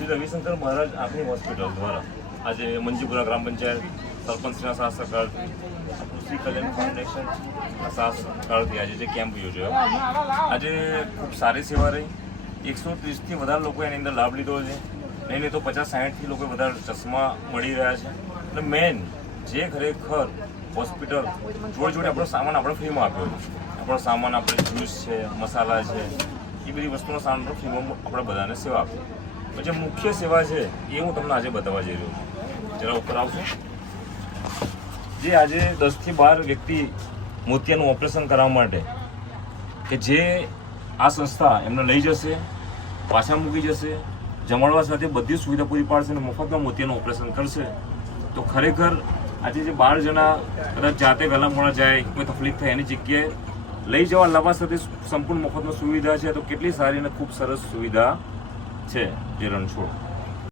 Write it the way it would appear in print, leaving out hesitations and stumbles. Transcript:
શ્રી રવિશંકર મહારાજ આંખની હોસ્પિટલ દ્વારા આજે મંજીપુરા ગ્રામ પંચાયત સરપંચના સાથ સહકારથી આપણું શ્રી કલ્યાણ ફાઉન્ડેશનના સાથ સહકારથી આજે જે કેમ્પ યોજાયો આજે ખૂબ સારી સેવા રહી. 130થી વધારે લોકોએ એની અંદર લાભ લીધો છે. નહીં તો 50-60થી લોકો વધારે ચશ્મા મળી રહ્યા છે. અને મેન જે ખરેખર હોસ્પિટલ જોડે આપણો સામાન આપણે ફ્રીમાં આપ્યો છે. આપણો સામાન આપણે જ્યુસ છે, મસાલા છે, એ બધી વસ્તુનો સામાન આપણે ફ્રીમાં આપણે બધાને સેવા આપીએ. જે મુખ્ય સેવા છે એ હું તમને આજે બતાવવા જઈ રહ્યો છું. જરા ઉપર આવશો. જે આજે 10થી 12 વ્યક્તિ મોતિયાનું ઓપરેશન કરવા માટે કે જે આ સંસ્થા એમને લઈ જશે, પાછા મૂકી જશે, જમાડવા સાથે બધી સુવિધા પૂરી પાડશે અને મફતમાં મોતિયાનું ઓપરેશન કરશે. તો ખરેખર આજે જે 12 જણા કદાચ જાતે વહેલા મોડા જાય, કોઈ તકલીફ થાય, એની જગ્યાએ લઈ જવા લાવવા સાથે સંપૂર્ણ મફતમાં સુવિધા છે. તો કેટલી સારી અને ખૂબ સરસ સુવિધા છે જે રણછોડ.